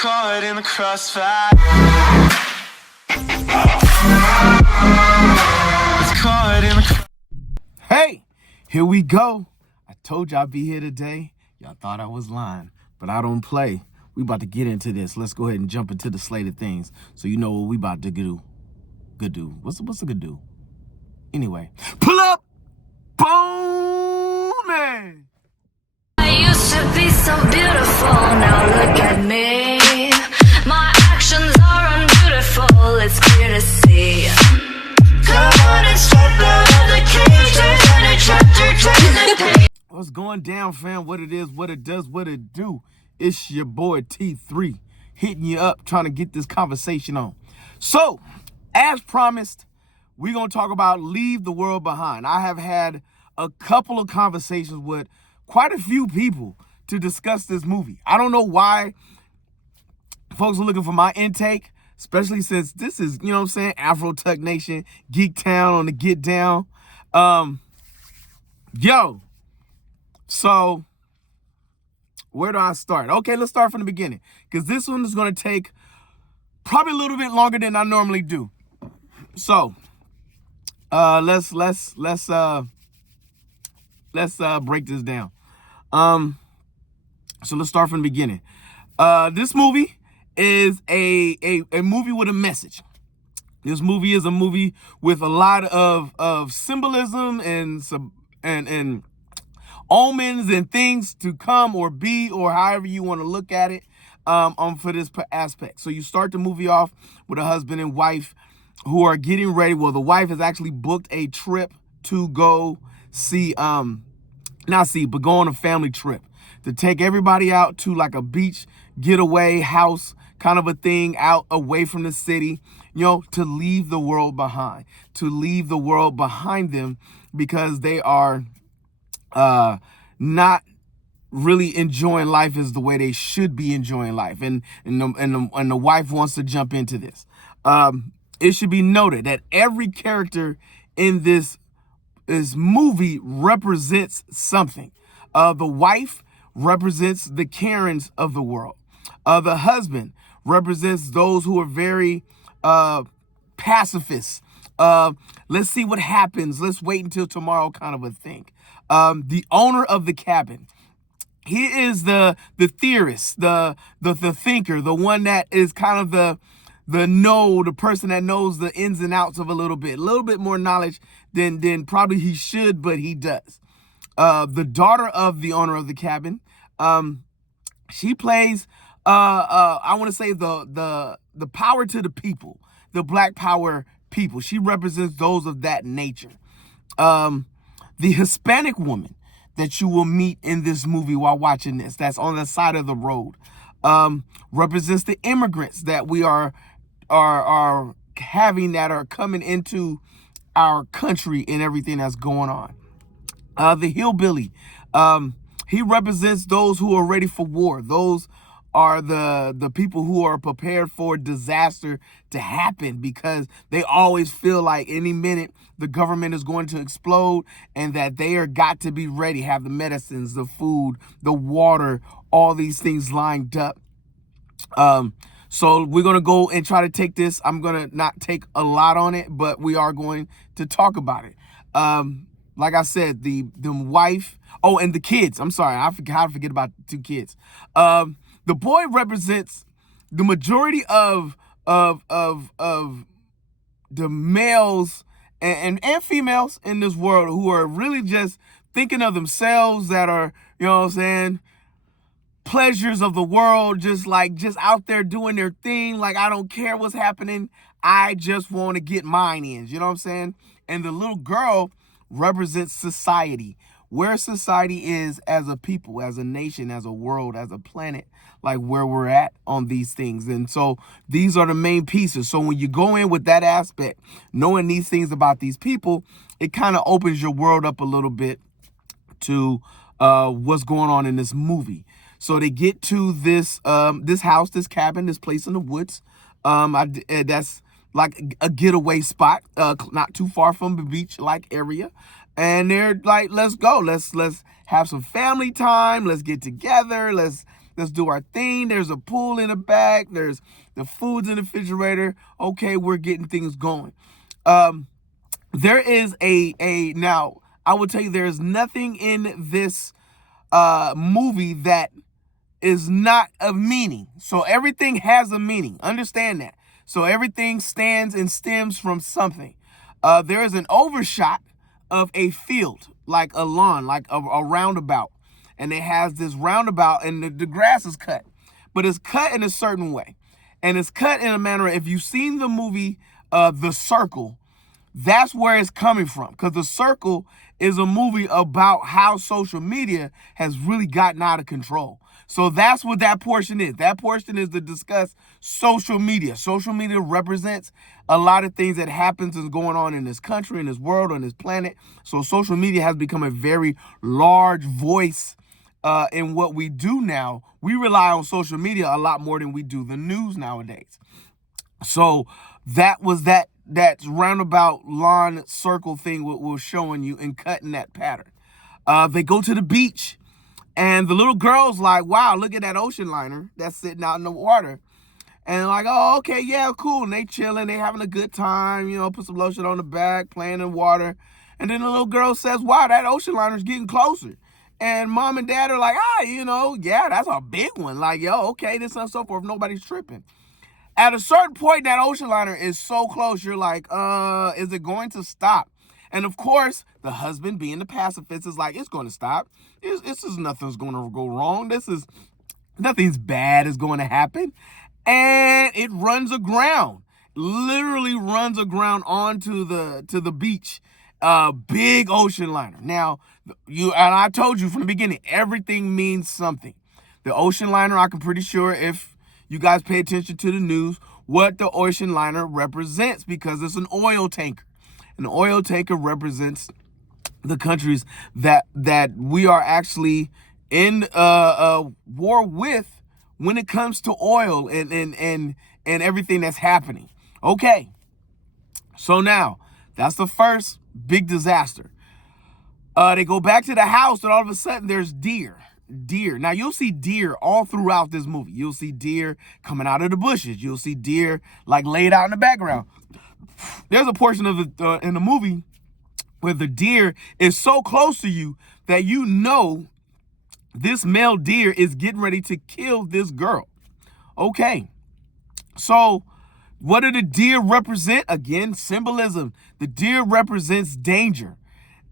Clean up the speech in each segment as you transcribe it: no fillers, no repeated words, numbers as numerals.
caught in the crossfire. It's caught in the. Hey, here we go. I told you I'd be here today. Y'all thought I was lying, but I don't play. We about to get into this. Let's go ahead and jump into the slate of things so you know what we about to do. Good do. What's a good do? Anyway, pull up. Boom, man. I used to be so beautiful, now look at me. My actions are unbeautiful, it's clear to see. Come on and step out of the cage, turn a chapter, turn the page. What's going down, fam? What it is, what it does, what it do. It's your boy T3 hitting you up, trying to get this conversation on. So, as promised, we're going to talk about Leave the World Behind. I have had a couple of conversations with quite a few people to discuss this movie. I don't know why folks are looking for my intake, especially since this is, you know what I'm saying, Afro Tuck Nation, Geek Town on the Get Down. So where do I start? Okay, let's start from the beginning, because this one is going to take probably a little bit longer than I normally do. So let's break this down. So let's start from the beginning. This movie is a movie with a message. This movie is a movie with a lot of symbolism and omens and things to come or be, or however you want to look at it, for this aspect. So you start the movie off with a husband and wife who are getting ready. Well, the wife has actually booked a trip to go go on a family trip to take everybody out to like a beach getaway house kind of a thing, out away from the city, to leave the world behind, them, because they are not really enjoying life as the way they should be enjoying life. And the wife wants to jump into this. It should be noted that every character in this movie represents something. The wife represents the Karens of the world. The husband represents those who are very pacifists. Let's see what happens. Let's wait until tomorrow kind of a thing. The owner of the cabin, he is the theorist, the thinker, the one that is kind of the person that knows the ins and outs of a little bit more knowledge than probably he should, but he does. The daughter of the owner of the cabin, she plays, I want to say the power to the people, the Black Power people. She represents those of that nature. The Hispanic woman that you will meet in this movie while watching this, that's on the side of the road, represents the immigrants that we are having, that are coming into our country and everything that's going on. The hillbilly, he represents those who are ready for war. Those are the people who are prepared for disaster to happen, because they always feel like any minute the government is going to explode, and that they are got to be ready, have the medicines, the food, the water, all these things lined up. So we're going to go and try to take this. I'm going to not take a lot on it, but we are going to talk about it. Like I said, the wife, and the kids. I'm sorry, I forget about the 2 kids. The boy represents the majority of the males and females in this world who are really just thinking of themselves, that are, pleasures of the world, just out there doing their thing. Like, I don't care what's happening. I just want to get mine in. You know what I'm saying? And the little girl represents society, where society is as a people, as a nation, as a world, as a planet, like where we're at on these things. And so these are the main pieces. So when you go in with that aspect, knowing these things about these people, it kind of opens your world up a little bit to what's going on in this movie. So they get to this house, this cabin, this place in the woods. That's like a getaway spot, not too far from the beach-like area. And they're like, let's go. Let's have some family time. Let's get together. Let's Let's do our thing. There's a pool in the back. There's the food's in the refrigerator. Okay, we're getting things going. There is now, I will tell you, there is nothing in this movie that is not of meaning. So everything has a meaning. Understand that. So everything stands and stems from something. There is an overshot of a field, like a lawn, like a roundabout. And it has this roundabout, and the grass is cut. But it's cut in a certain way. And it's cut in a manner, if you've seen the movie The Circle, that's where it's coming from. Because The Circle is a movie about how social media has really gotten out of control. So that's what that portion is. That portion is to discuss social media. Social media represents a lot of things that happens and going on in this country, in this world, on this planet. So social media has become a very large voice in what we do now. We rely on social media a lot more than we do the news nowadays. So that was that roundabout lawn circle thing what we're showing you and cutting that pattern. They go to the beach, and the little girl's like, wow, look at that ocean liner that's sitting out in the water. And like, oh, okay, yeah, cool. And they chilling, they having a good time, you know, put some lotion on the back, playing in water. And then the little girl says, wow, that ocean liner's getting closer. And mom and dad are like, you know, yeah, that's a big one. Like, yo, okay, this and so forth. Nobody's tripping. At a certain point, that ocean liner is so close, you're like, is it going to stop? And of course, the husband, being the pacifist, is like, it's going to stop. This is nothing's going to go wrong. Nothing's bad is going to happen. And it runs aground, literally runs aground onto the beach. Big ocean liner. Now, and I told you from the beginning, everything means something. The ocean liner, I'm pretty sure if you guys pay attention to the news, what the ocean liner represents, because it's an oil tanker. An oil tanker represents the countries that we are actually in war with when it comes to oil and everything that's happening. Okay, so now that's the first big disaster. They go back to the house, and all of a sudden there's deer. Now, you'll see deer all throughout this movie. You'll see deer coming out of the bushes. You'll see deer like laid out in the background. There's a portion of in the movie where the deer is so close to you that you know this male deer is getting ready to kill this girl. Okay, so what do the deer represent? Again, symbolism. The deer represents danger.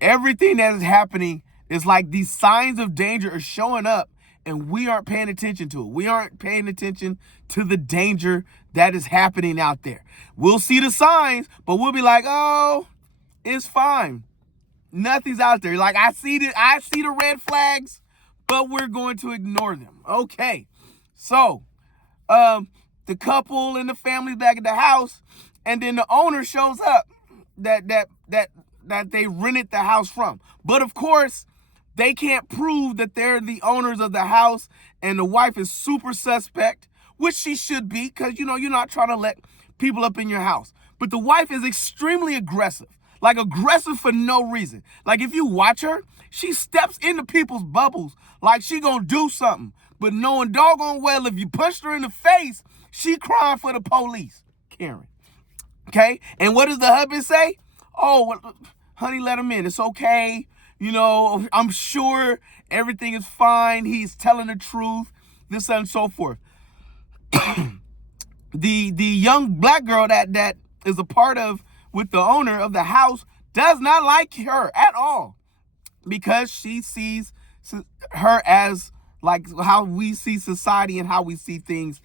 Everything that is happening is like these signs of danger are showing up, and we aren't paying attention to it. We aren't paying attention to the danger that is happening out there. We'll see the signs, but we'll be like, oh, it's fine. Nothing's out there. Like, I see the red flags, but we're going to ignore them. Okay, so the couple and the family back at the house, and then the owner shows up that they rented the house from. But of course, they can't prove that they're the owners of the house, and the wife is super suspect, which she should be, because, you know, you're not trying to let people up in your house. But the wife is extremely aggressive, like aggressive for no reason. Like, if you watch her, she steps into people's bubbles like she gonna do something. But knowing doggone well, if you pushed her in the face, she crying for the police. Karen. Okay? And what does the husband say? Oh, well, honey, let him in. It's okay. You know, I'm sure everything is fine. He's telling the truth, this and so forth. The young black girl that is a part of with the owner of the house does not like her at all, because she sees her as like how we see society and how we see things,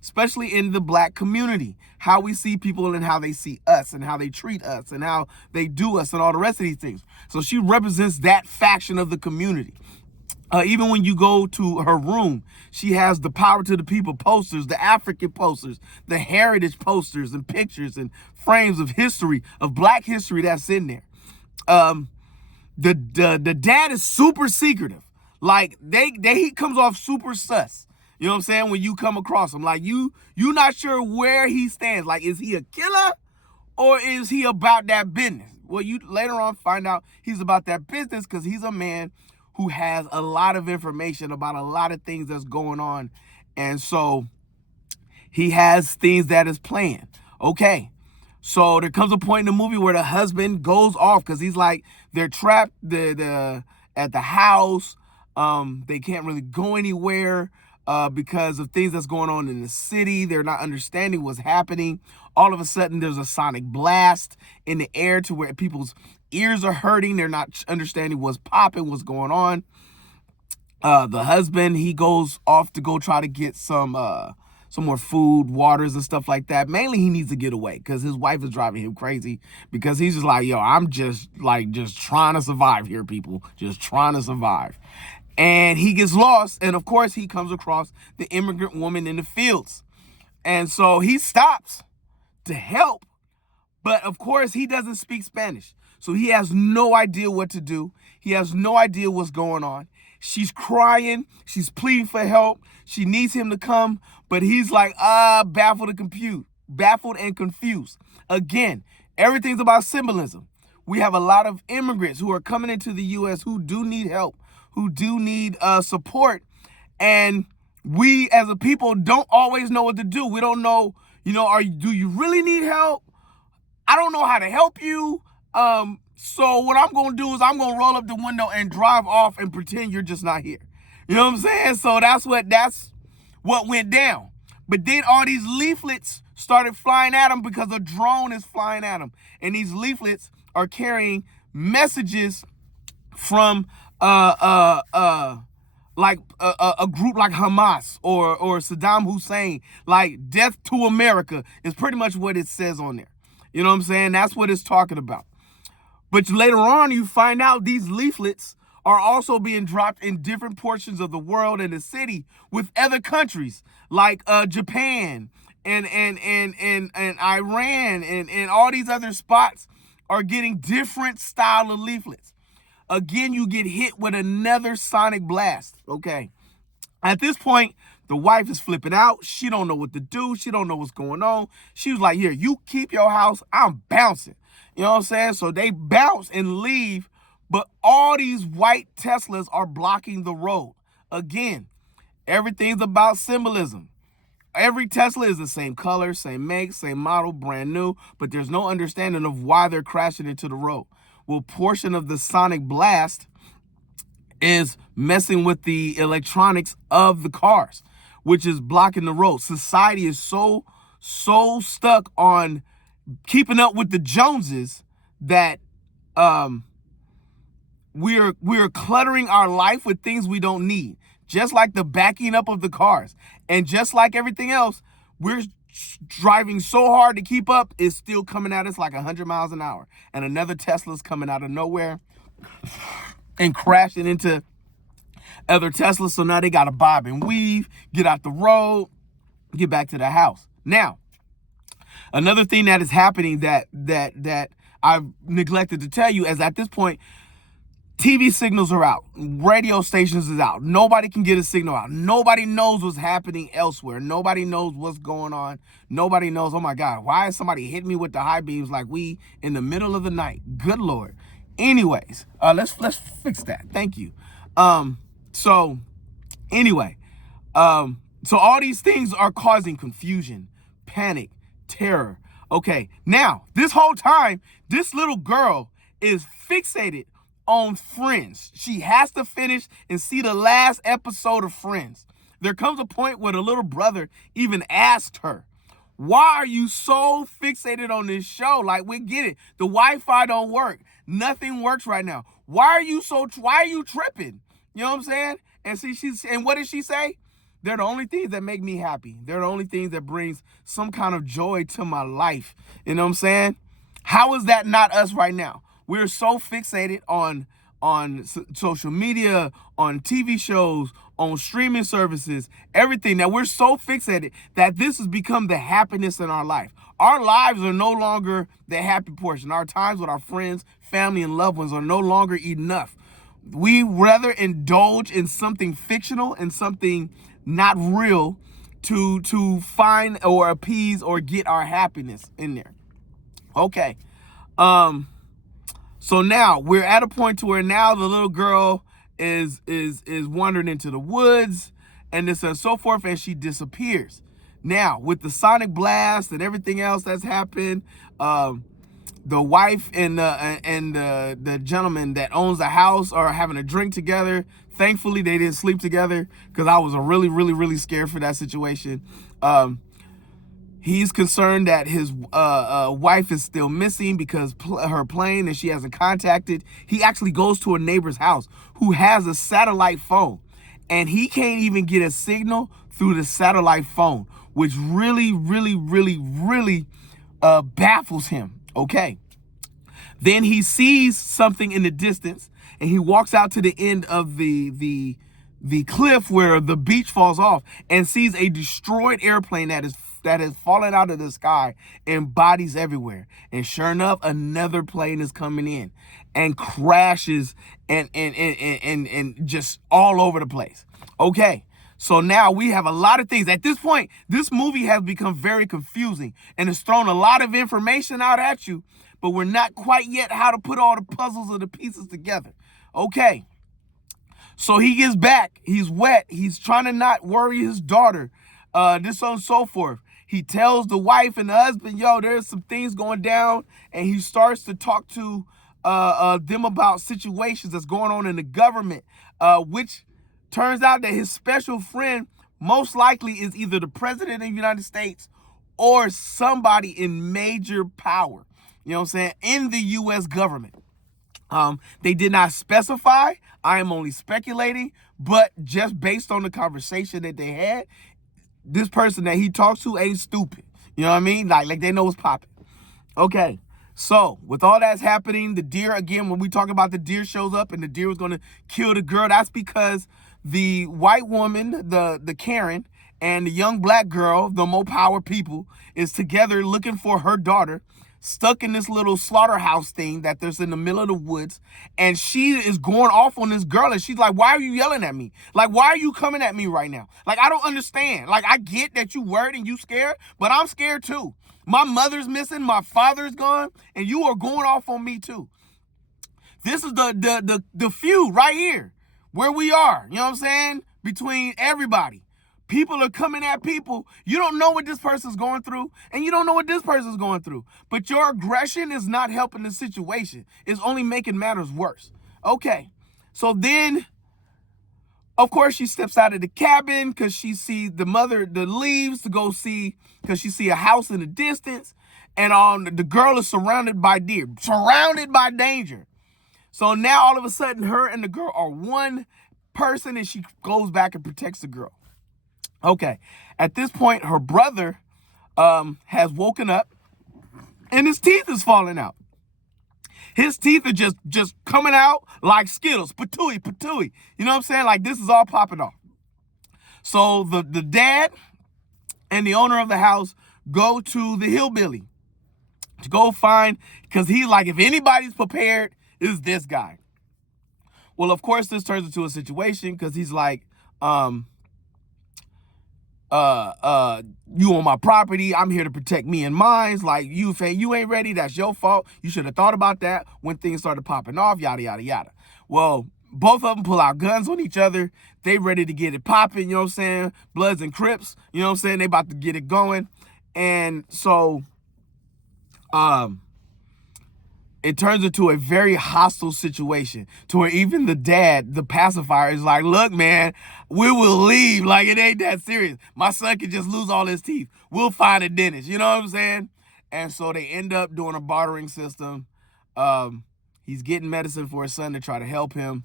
especially in the black community, how we see people and how they see us and how they treat us and how they do us and all the rest of these things. So she represents that faction of the community. Even when you go to her room, she has the Power to the People posters, the African posters, the heritage posters and pictures and frames of history, of black history that's in there. The dad is super secretive. Like, he comes off super sus. You know what I'm saying? When you come across him, like, you not sure where he stands. Like, is he a killer or is he about that business? Well, you later on find out he's about that business, because he's a man who has a lot of information about a lot of things that's going on. And so he has things that is planned. Okay. So there comes a point in the movie where the husband goes off because he's like, they're trapped at the house. They can't really go anywhere because of things that's going on in the city. They're not understanding what's happening. All of a sudden, there's a sonic blast in the air to where people's ears are hurting. They're not understanding what's popping, what's going on. The husband, he goes off to go try to get some more food, waters and stuff like that. Mainly he needs to get away because his wife is driving him crazy because he's just like, yo, I'm just trying to survive here, people. Just trying to survive. And he gets lost. And of course he comes across the immigrant woman in the fields. And so he stops to help. But of course he doesn't speak Spanish. So he has no idea what to do. He has no idea what's going on. She's crying. She's pleading for help. She needs him to come, but he's like, baffled and confused. Again, everything's about symbolism. We have a lot of immigrants who are coming into the U.S. who do need help, who do need support. And we as a people don't always know what to do. We don't know, do you really need help? I don't know how to help you. So what I'm going to do is I'm going to roll up the window and drive off and pretend you're just not here. You know what I'm saying? So that's what went down. But then all these leaflets started flying at him because a drone is flying at him. And these leaflets are carrying messages from like a group like Hamas or Saddam Hussein, like death to America is pretty much what it says on there. You know what I'm saying? That's what it's talking about. But later on, you find out these leaflets are also being dropped in different portions of the world and the city with other countries like Japan and Iran and all these other spots are getting different style of leaflets. Again, you get hit with another sonic blast. Okay. At this point, the wife is flipping out. She don't know what to do. She don't know what's going on. She was like, here, you keep your house. I'm bouncing. You know what I'm saying? So they bounce and leave, but all these white Teslas are blocking the road. Again, everything's about symbolism. Every Tesla is the same color, same make, same model, brand new, but there's no understanding of why they're crashing into the road. Well, portion of the sonic blast is messing with the electronics of the cars, which is blocking the road. Society is so stuck on keeping up with the Joneses that we're cluttering our life with things we don't need. Just like the backing up of the cars. And just like everything else, we're driving so hard to keep up, it's still coming at us like 100 miles an hour. And another Tesla's coming out of nowhere and crashing into other Teslas. So now they got to bob and weave, get out the road, get back to the house. Now, another thing that is happening that I've neglected to tell you is at this point, TV signals are out. Radio stations is out. Nobody can get a signal out. Nobody knows what's happening elsewhere. Nobody knows what's going on. Nobody knows, oh my God, why is somebody hitting me with the high beams like we in the middle of the night? Good Lord. Anyways, let's fix that. Thank you. So all these things are causing confusion, panic, terror. Okay, now, this whole time, this little girl is fixated on Friends. She has to finish and see the last episode of Friends. There comes a point where the little brother even asked her, why are you so fixated on this show? Like, we get it. The Wi-Fi don't work. Nothing works right now. Why are you tripping? You know what I'm saying? And what did she say? They're the only things that make me happy. They're the only things that brings some kind of joy to my life. You know what I'm saying? How is that not us right now? We're so fixated on social media, on TV shows, on streaming services, everything, that we're so fixated that this has become the happiness in our life. Our lives are no longer the happy portion. Our times with our friends, family, and loved ones are no longer enough. We rather indulge in something fictional and something not real to find or appease or get our happiness in there. Okay. So now we're at a point to where now the little girl is wandering into the woods, and this and so forth, and she disappears. Now, with the sonic blast and everything else that's happened, the wife and the gentleman that owns the house are having a drink together. Thankfully, they didn't sleep together, because I was really scared for that situation. He's concerned that his wife is still missing because her plane, and she hasn't contacted. He actually goes to a neighbor's house who has a satellite phone, and he can't even get a signal through the satellite phone, which really baffles him. Okay. Then he sees something in the distance, and he walks out to the end of the cliff where the beach falls off, and sees a destroyed airplane that has fallen out of the sky and bodies everywhere. And sure enough, another plane is coming in and crashes and just all over the place. Okay. So now we have a lot of things. At this point, this movie has become very confusing and has thrown a lot of information out at you, but we're not quite yet how to put all the puzzles of the pieces together. Okay. So he gets back. He's wet. He's trying to not worry his daughter. This so on and so forth. He tells the wife and the husband, yo, there's some things going down. And he starts to talk to them about situations that's going on in the government, which turns out that his special friend most likely is either the president of the United States or somebody in major power, you know what I'm saying, in the U.S. government. They did not specify. I am only speculating, but just based on the conversation that they had, this person that he talks to ain't stupid. You know what I mean? Like they know what's popping. Okay. So with all that's happening, the deer, again, when we talk about the deer shows up and the deer was going to kill the girl, that's because the white woman, the Karen, and the young black girl, the Mo Power people, is together looking for her daughter, stuck in this little slaughterhouse thing that there's in the middle of the woods. And she is going off on this girl, and she's like, why are you yelling at me? Like, why are you coming at me right now? Like, I don't understand. Like, I get that you worried and you scared, but I'm scared too. My mother's missing, my father's gone, and you are going off on me too. This is the feud right here where we are, you know what I'm saying? Between everybody. People are coming at people. You don't know what this person's going through, and you don't know what this person's going through. But your aggression is not helping the situation. It's only making matters worse. Okay. So then, of course, she steps out of the cabin because she sees the mother that leaves to go see, because she see a house in the distance, and the girl is surrounded by deer, surrounded by danger. So now all of a sudden, her and the girl are one person, and she goes back and protects the girl. Okay. At this point, her brother has woken up, and his teeth is falling out. His teeth are just coming out like Skittles, patooey. You know what I'm saying? Like, this is all popping off. So the dad and the owner of the house go to the hillbilly to go find, because he's like, if anybody's prepared, it's this guy. Well, of course, this turns into a situation because he's like, you on my property. I'm here to protect me and mine. Like, you ain't ready. That's your fault. You should have thought about that when things started popping off, yada, yada, yada. Well, both of them pull out guns on each other. They ready to get it popping, you know what I'm saying? Bloods and Crips, you know what I'm saying? They about to get it going. And so, it turns into a very hostile situation to where even the dad, the pacifier, is like, look, man, we will leave. Like, it ain't that serious. My son could just lose all his teeth. We'll find a dentist. You know what I'm saying? And so they end up doing a bartering system. He's getting medicine for his son to try to help him.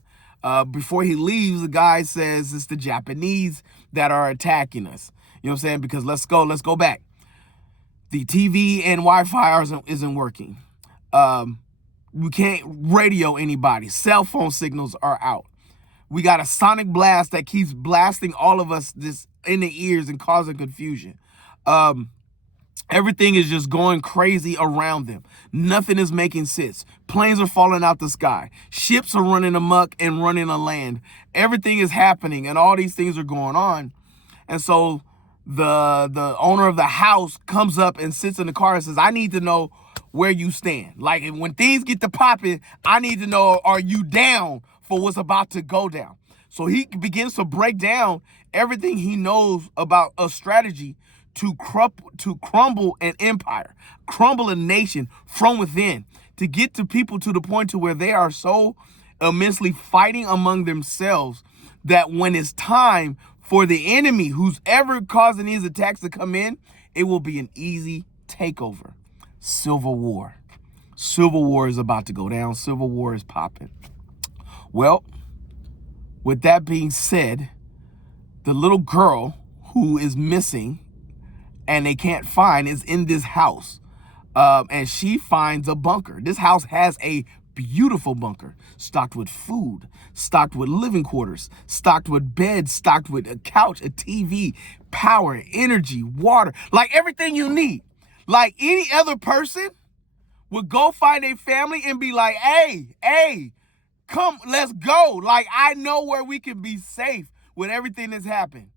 Before he leaves, the guy says it's the Japanese that are attacking us. You know what I'm saying? Because let's go back. The TV and Wi-Fi isn't working. We can't radio anybody. Cell phone signals are out. We got a sonic blast that keeps blasting all of us this in the ears and causing confusion. Everything is just going crazy around them. Nothing is making sense. Planes are falling out the sky. Ships are running amok and running on land. Everything is happening, and all these things are going on. And so the owner of the house comes up and sits in the car and says, I need to know where you stand. Like, when things get to popping, I need to know, are you down for what's about to go down. So he begins to break down everything he knows about a strategy to crumble an empire, crumble a nation from within, to get to people to the point to where they are so immensely fighting among themselves that when it's time for the enemy who's ever causing these attacks to come in, it will be an easy takeover. Civil War. Civil War is about to go down. Civil War is popping. Well, with that being said, the little girl who is missing and they can't find is in this house. And she finds a bunker. This house has a beautiful bunker, stocked with food, stocked with living quarters, stocked with beds, stocked with a couch, a TV, power, energy, water, like everything you need. Like any other person would go find a family and be like, hey, come, let's go. Like, I know where we can be safe with everything that's happened.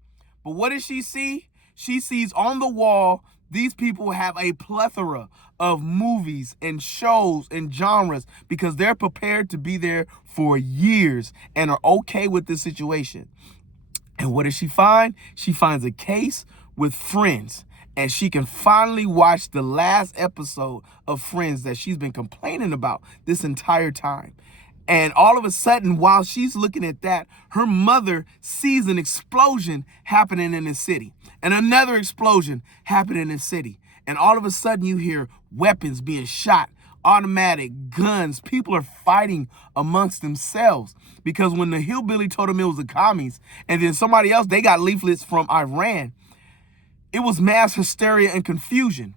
But what does she see? She sees on the wall, these people have a plethora of movies and shows and genres because they're prepared to be there for years and are okay with the situation. And what does she find? She finds a case with Friends, and she can finally watch the last episode of Friends that she's been complaining about this entire time. And all of a sudden, while she's looking at that, her mother sees an explosion happening in the city and another explosion happening in the city. And all of a sudden you hear weapons being shot, automatic guns. People are fighting amongst themselves because when the hillbilly told him it was the commies and then somebody else, they got leaflets from Iran, it was mass hysteria and confusion.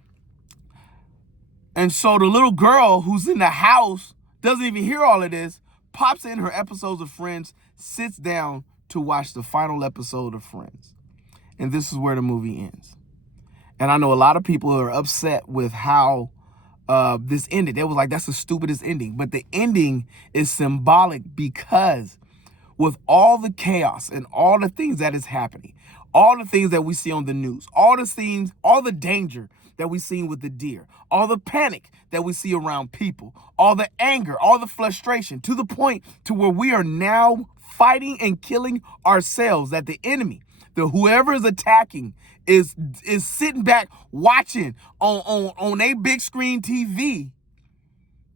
And so the little girl who's in the house doesn't even hear all of this, pops in her episodes of Friends, sits down to watch the final episode of Friends. And this is where the movie ends. And I know a lot of people are upset with how this ended. They was like, that's the stupidest ending. But the ending is symbolic because with all the chaos and all the things that is happening, all the things that we see on the news, all the scenes, all the danger that we see with the deer, all the panic that we see around people, all the anger, all the frustration, to the point to where we are now fighting and killing ourselves, that the enemy, whoever is attacking, is sitting back watching on a big screen TV.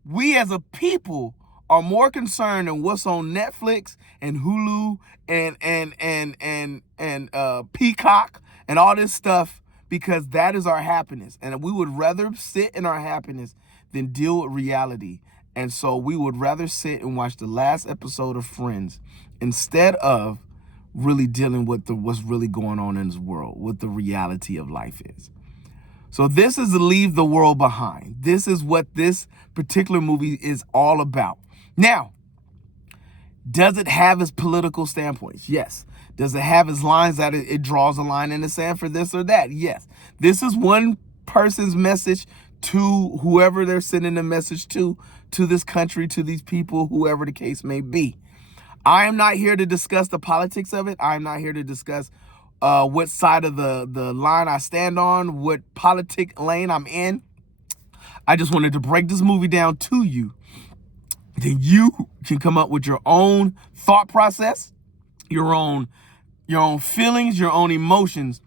We as a people are more concerned in what's on Netflix and Hulu and Peacock and all this stuff, because that is our happiness. And we would rather sit in our happiness than deal with reality. And so we would rather sit and watch the last episode of Friends instead of really dealing with what's really going on in this world, what the reality of life is. So this is Leave the World Behind. This is what this particular movie is all about. Now, does it have its political standpoints? Yes. Does it have its lines that it draws a line in the sand for this or that? Yes. This is one person's message to whoever they're sending the message to this country, to these people, whoever the case may be. I am not here to discuss the politics of it. I'm not here to discuss what side of the line I stand on, what politic lane I'm in. I just wanted to break this movie down to you. Then you can come up with your own thought process, your own feelings, your own emotions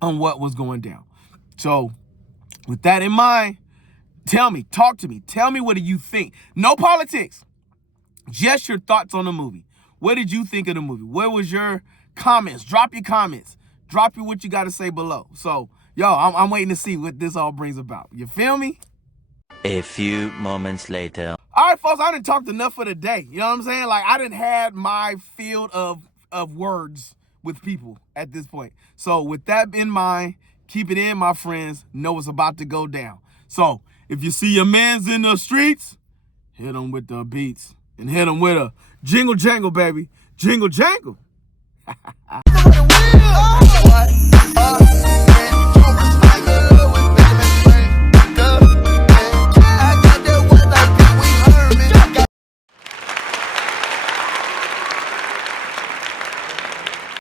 on what was going down. So with that in mind, tell me, talk to me. Tell me, what do you think? No politics, just your thoughts on the movie. What did you think of the movie? What was your comments? Drop your comments. Drop what you got to say below. So, yo, I'm waiting to see what this all brings about. You feel me? A few moments later. All right, folks, I done talked enough for the day. You know what I'm saying? Like, I done had my field of words with people at this point. So with that in mind, keep it in, my friends. Know it's about to go down. So if you see your mans in the streets, hit them with the beats and hit them with a jingle jangle, baby. Jingle jangle. What?